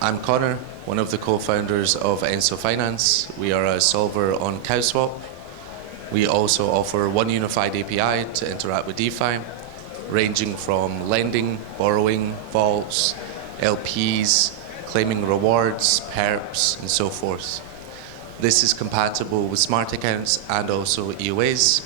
I'm Connor, one of the co-founders of Enso Finance. We are a solver on CowSwap. We also offer one unified API to interact with DeFi, ranging from lending, borrowing, vaults, LPs, claiming rewards, perps, and so forth. This is compatible with smart accounts and also EOAs.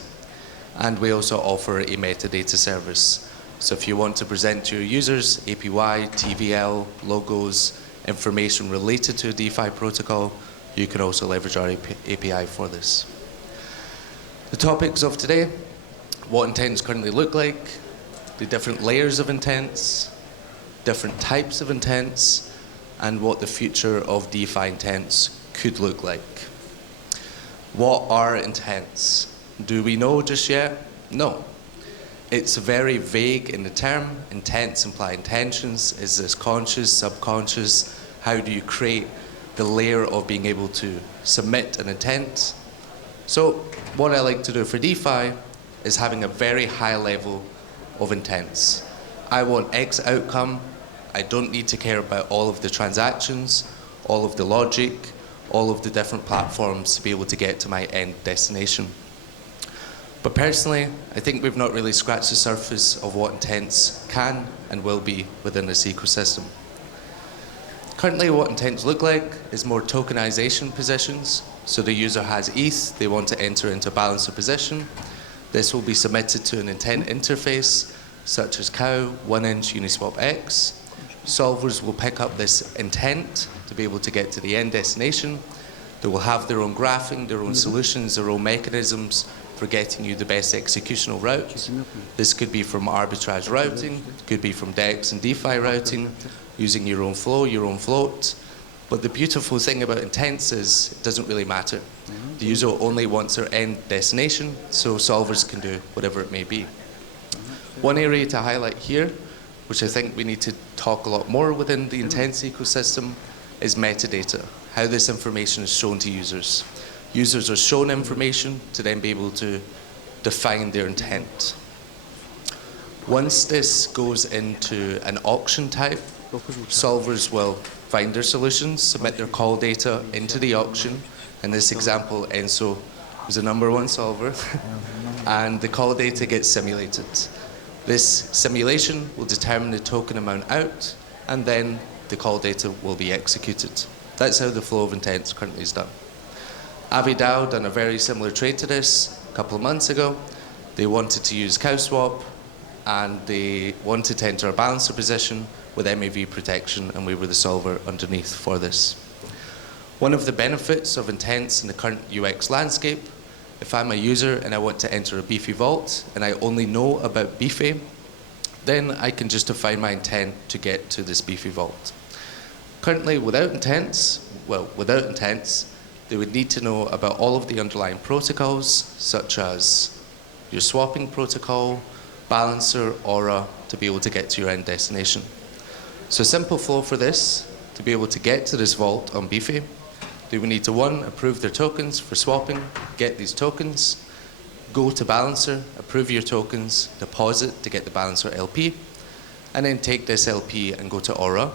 And we also offer a metadata service. So if you want to present to your users APY, TVL, logos, information related to a DeFi protocol, you can also leverage our API for this. The topics of today: what intents currently look like, the different layers of intents, different types of intents, and what the future of DeFi intents could look like. What are intents? Do we know just yet? No. It's very vague in the term. Intents imply intentions. Is this conscious, subconscious? How do you create the layer of being able to submit an intent? So what I like to do for DeFi is having a very high level of intents. I want X outcome. I don't need to care about all of the transactions, all of the logic, all of the different platforms to be able to get to my end destination. But personally, I think we've not really scratched the surface of what intents can and will be within this ecosystem. Currently, what intents look like is more tokenization positions. So the user has ETH, they want to enter into a balancer position. This will be submitted to an intent interface, such as Cow, 1inch, Uniswap X. Solvers will pick up this intent to be able to get to the end destination. They will have their own graphing, their own solutions, their own mechanisms for getting you the best executional route. This could be from arbitrage routing, could be from DEX and DeFi routing, using your own flow, your own float. But the beautiful thing about intents is it doesn't really matter. The user only wants their end destination, so solvers can do whatever it may be. One area to highlight here, which I think we need to talk a lot more within the intents ecosystem, is metadata, how this information is shown to users. Users are shown information to then be able to define their intent. Once this goes into an auction type, solvers will find their solutions, submit their call data into the auction. In this example, Enso was the #1 solver, and the call data gets simulated. This simulation will determine the token amount out, and then the call data will be executed. That's how the flow of intents currently is done. AviDAO done a very similar trade to this a couple of months ago. They wanted to use CowSwap, and they wanted to enter a balancer position with MAV protection, and we were the solver underneath for this. One of the benefits of intents in the current UX landscape, if I'm a user and I want to enter a Beefy vault, and I only know about Beefy, then I can just define my intent to get to this Beefy vault. Currently, without intents, they would need to know about all of the underlying protocols, such as your swapping protocol, balancer, Aura, to be able to get to your end destination. So a simple flow for this, to be able to get to this vault on Beefy, they would need to, one, approve their tokens for swapping, get these tokens, go to balancer, approve your tokens, deposit to get the balancer LP, and then take this LP and go to Aura,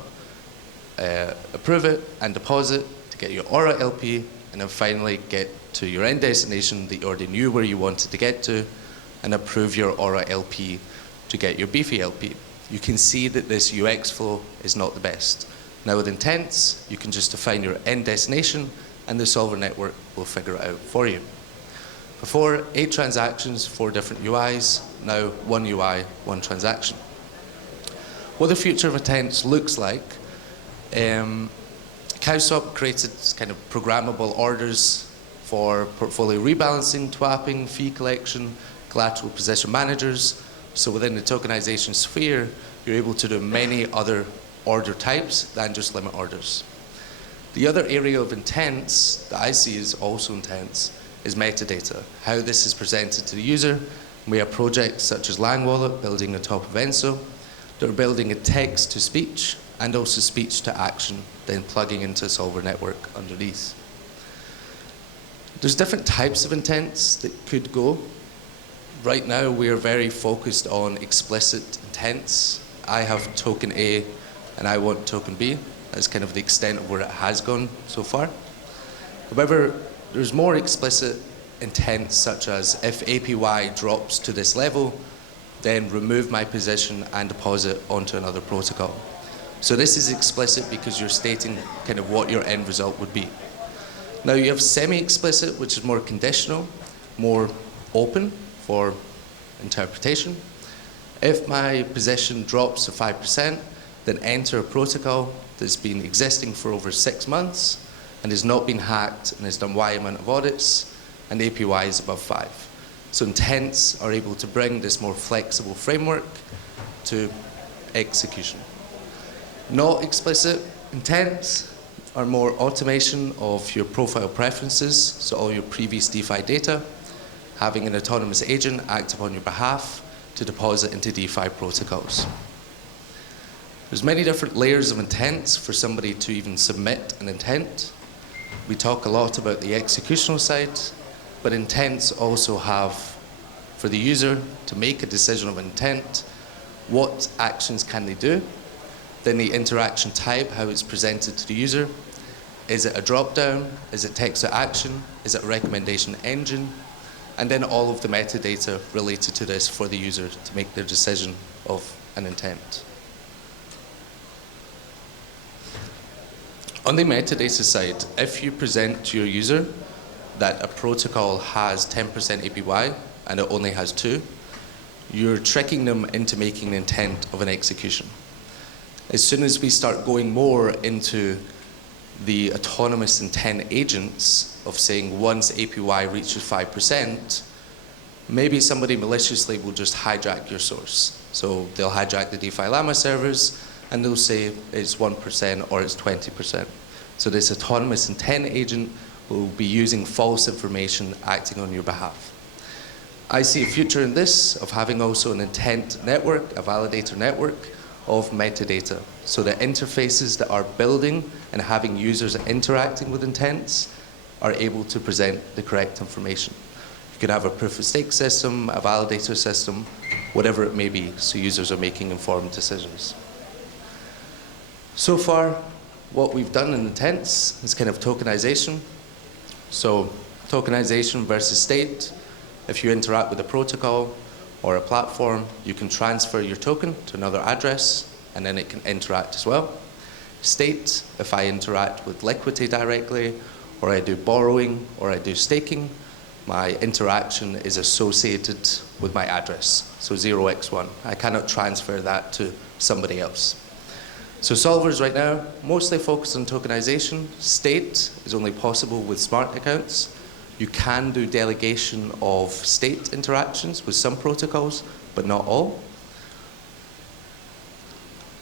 approve it and deposit to get your Aura LP, and then finally get to your end destination that you already knew where you wanted to get to, and approve your Aura LP to get your Beefy LP. You can see that this UX flow is not the best. Now with intents, you can just define your end destination, and the solver network will figure it out for you. Before, 8 transactions, 4 different UIs, now 1 UI, 1 transaction. What the future of intents looks like, CowSwap created kind of programmable orders for portfolio rebalancing, twapping, fee collection, collateral position managers. So within the tokenization sphere, you're able to do many other order types than just limit orders. The other area of intents that I see is also intents is metadata, how this is presented to the user. We have projects such as Lang Wallet building on top of Enso. They're building a text to speech and also speech to action, then plugging into a solver network underneath. There's different types of intents that could go. Right now, we are very focused on explicit intents. I have token A and I want token B. That's kind of the extent of where it has gone so far. However, there's more explicit intents, such as if APY drops to this level, then remove my position and deposit onto another protocol. So this is explicit because you're stating kind of what your end result would be. Now you have semi-explicit, which is more conditional, more open for interpretation. If my position drops to 5%, then enter a protocol that's been existing for over 6 months and has not been hacked and has done Y amount of audits, and APY is above 5. So intents are able to bring this more flexible framework to execution. Not explicit intents are more automation of your profile preferences, so all your previous DeFi data, having an autonomous agent act upon your behalf to deposit into DeFi protocols. There's many different layers of intents for somebody to even submit an intent. We talk a lot about the executional side, but intents also have, for the user to make a decision of intent, what actions can they do? Then the interaction type, how it's presented to the user. Is it a drop-down? Is it text to action? Is it a recommendation engine? And then all of the metadata related to this for the user to make their decision of an intent. On the metadata side, if you present to your user that a protocol has 10% APY and it only has 2, you're tricking them into making an intent of an execution. As soon as we start going more into the autonomous intent agents of saying once APY reaches 5%, maybe somebody maliciously will just hijack your source. So they'll hijack the DeFi Llama servers and they'll say it's 1% or it's 20%. So this autonomous intent agent will be using false information acting on your behalf. I see a future in this of having also an intent network, a validator network of metadata. So the interfaces that are building and having users interacting with intents are able to present the correct information. You could have a proof of stake system, a validator system, whatever it may be, so users are making informed decisions. So far, what we've done in intents is kind of tokenization. So tokenization versus state. If you interact with a protocol or a platform, you can transfer your token to another address, and then it can interact as well. State, if I interact with Liquidity directly, or I do borrowing, or I do staking, my interaction is associated with my address, so 0x1. I cannot transfer that to somebody else. So solvers right now mostly focus on tokenization. State is only possible with smart accounts. You can do delegation of state interactions with some protocols, but not all.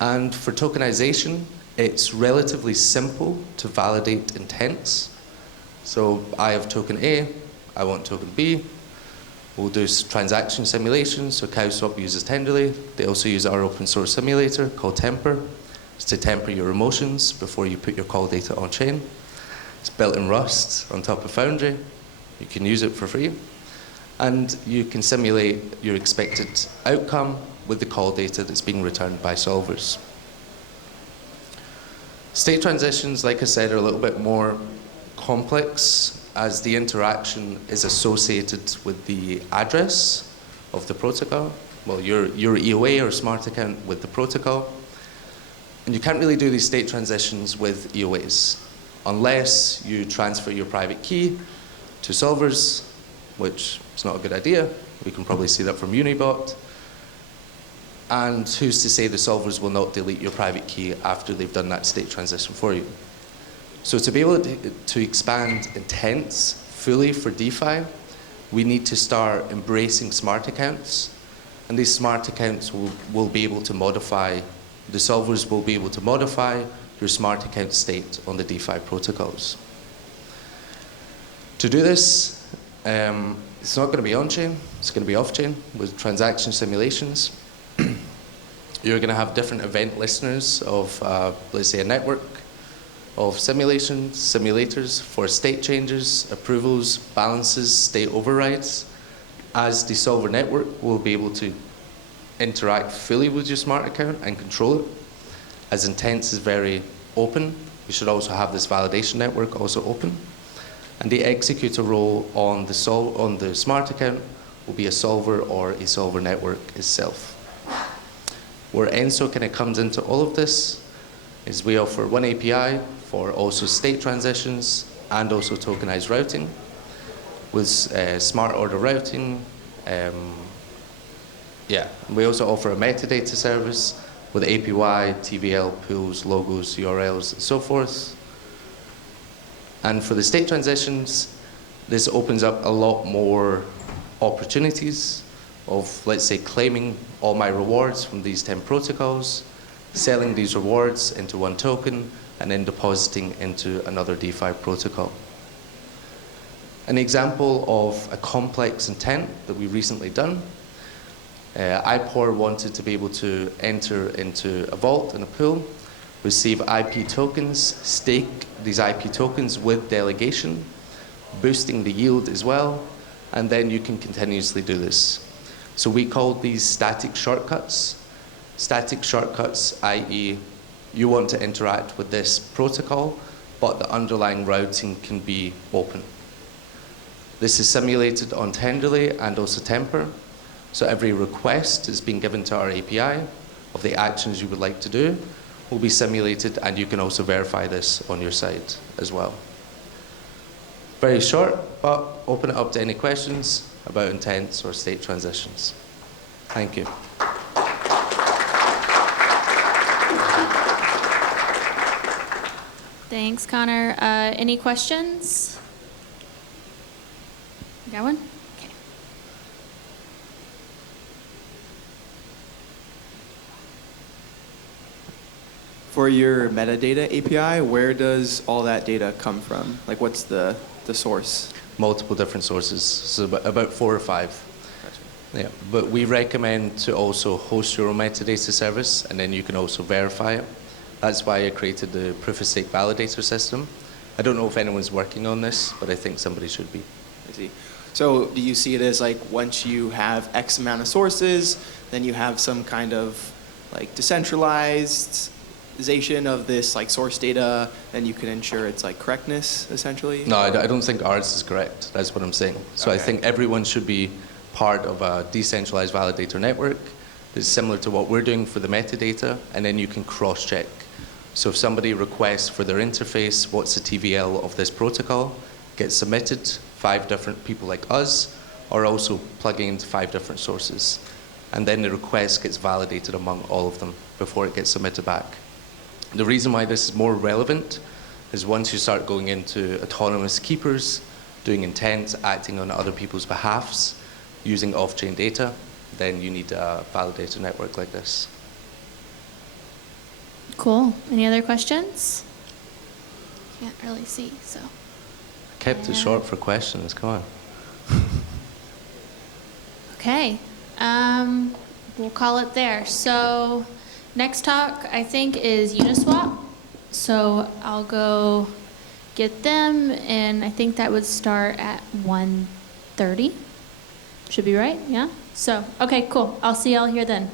And for tokenization, it's relatively simple to validate intents. So I have token A, I want token B. We'll do transaction simulations, so CowSwap uses Tenderly. They also use our open source simulator called Temper. It's to temper your emotions before you put your call data on chain. It's built in Rust on top of Foundry. You can use it for free. And you can simulate your expected outcome with the call data that's being returned by solvers. State transitions, like I said, are a little bit more complex as the interaction is associated with the address of the protocol. Well, your EOA or smart account with the protocol. And you can't really do these state transitions with EOAs unless you transfer your private key to solvers, which is not a good idea. We can probably see that from Unibot. And who's to say the solvers will not delete your private key after they've done that state transition for you? So to be able to expand intents fully for DeFi, we need to start embracing smart accounts. And these smart accounts will be able to modify, the solvers will be able to modify your smart account state on the DeFi protocols. To do this, it's not going to be on-chain, it's going to be off-chain with transaction simulations. You're going to have different event listeners of, let's say, a network of simulators for state changes, approvals, balances, state overrides. As the solver network, we'll be able to interact fully with your smart account and control it, as intents is very open. We should also have this validation network also open. And the executor role on the smart account will be a solver or a solver network itself. Where Enso kind of comes into all of this is we offer one API for also state transitions and also tokenized routing with smart order routing. We also offer a metadata service with APY, TVL, pools, logos, URLs, and so forth. And for the state transitions, this opens up a lot more opportunities of, let's say, claiming all my rewards from these 10 protocols, selling these rewards into one token, and then depositing into another DeFi protocol. An example of a complex intent that we've recently done, IPOR wanted to be able to enter into a vault and a pool, receive IP tokens, stake these IP tokens with delegation, boosting the yield as well, and then you can continuously do this. So we call these static shortcuts. Static shortcuts, i.e. you want to interact with this protocol, but the underlying routing can be open. This is simulated on Tenderly and also Temper. So every request is being given to our API of the actions you would like to do will be simulated, and you can also verify this on your site as well. Very short, but open it up to any questions about intents or state transitions. Thank you. Thanks, Connor. Any questions? You got one? Okay. For your metadata API, where does all that data come from? Like, what's the source? Multiple different sources, so about 4 or 5. Gotcha. Yeah, but we recommend to also host your own metadata service, and then you can also verify it. That's why I created the proof-of-stake validator system. I don't know if anyone's working on this, but I think somebody should be. I see. So do you see it as like once you have X amount of sources, then you have some kind of like decentralized of this like source data, then you can ensure its like correctness essentially? No, I don't think ours is correct. That's what I'm saying. So okay. I think everyone should be part of a decentralized validator network that's similar to what we're doing for the metadata, and then you can cross-check. So if somebody requests for their interface, what's the TVL of this protocol, gets submitted, 5 different people like us are also plugging into 5 different sources. And then the request gets validated among all of them before it gets submitted back. The reason why this is more relevant is once you start going into autonomous keepers, doing intent, acting on other people's behalfs, using off-chain data, then you need a validator network like this. Cool. Any other questions? Can't really see, so. Kept it short for questions, come on. Okay, we'll call it there. So next talk, I think, is Uniswap. So I'll go get them, and I think that would start at 1:30. Should be right, yeah? So, okay, cool. I'll see y'all here then.